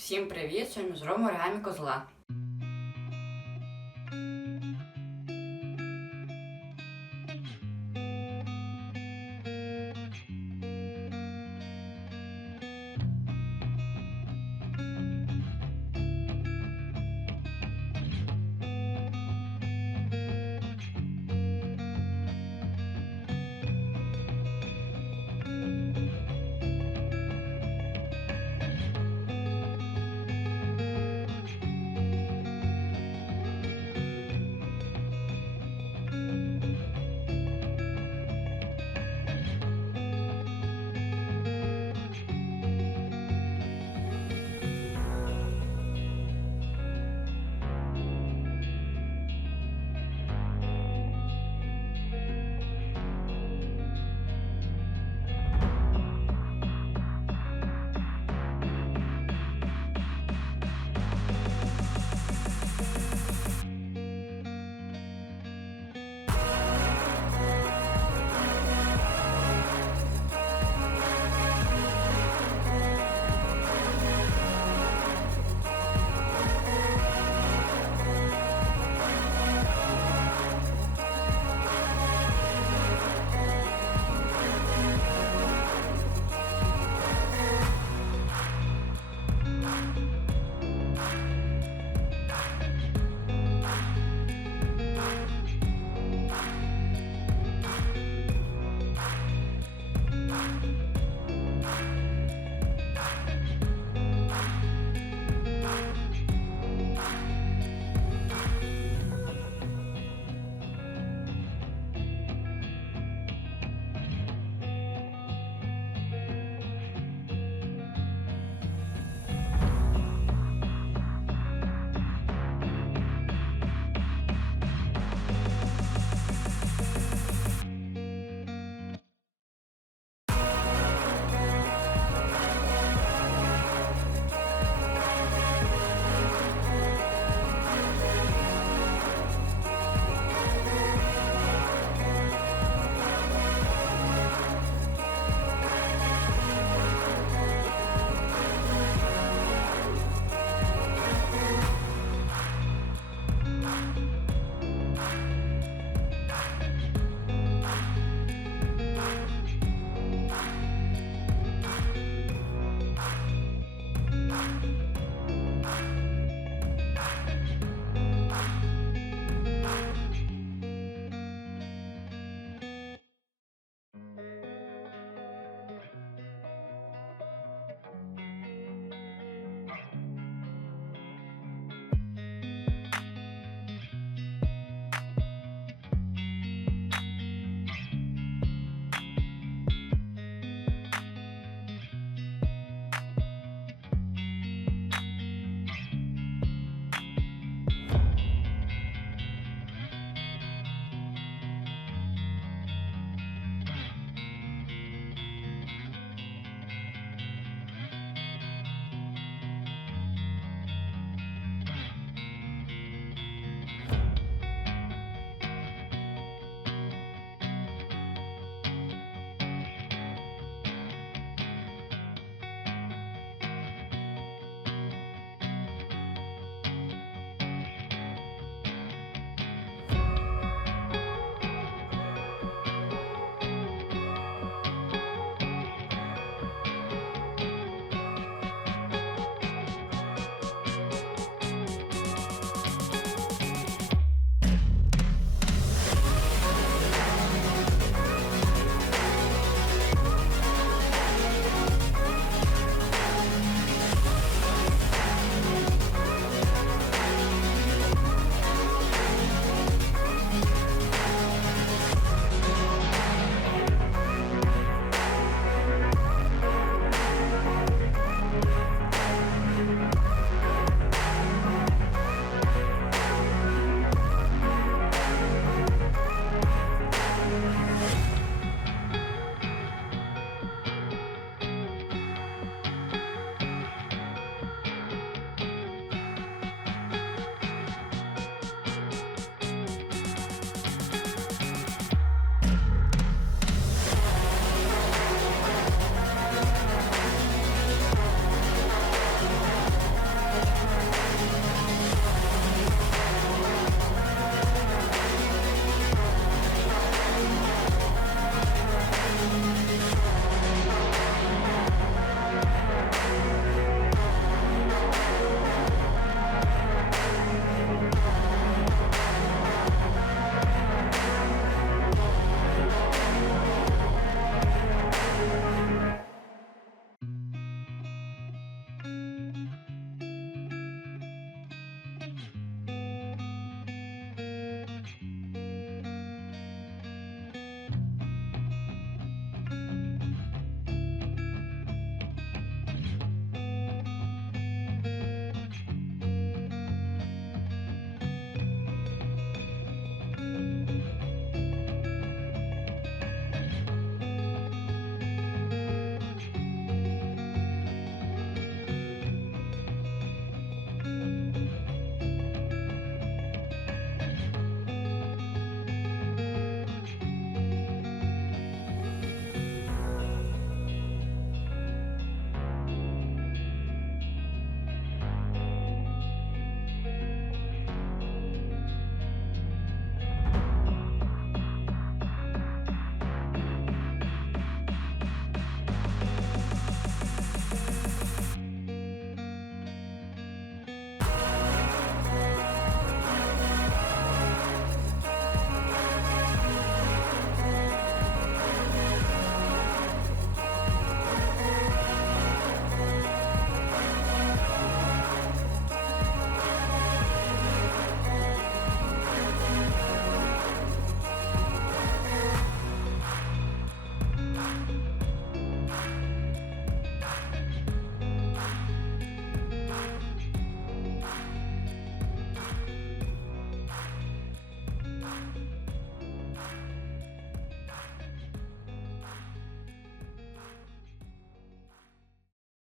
Всім привіт! Сьогодні зробимо оригамі козла.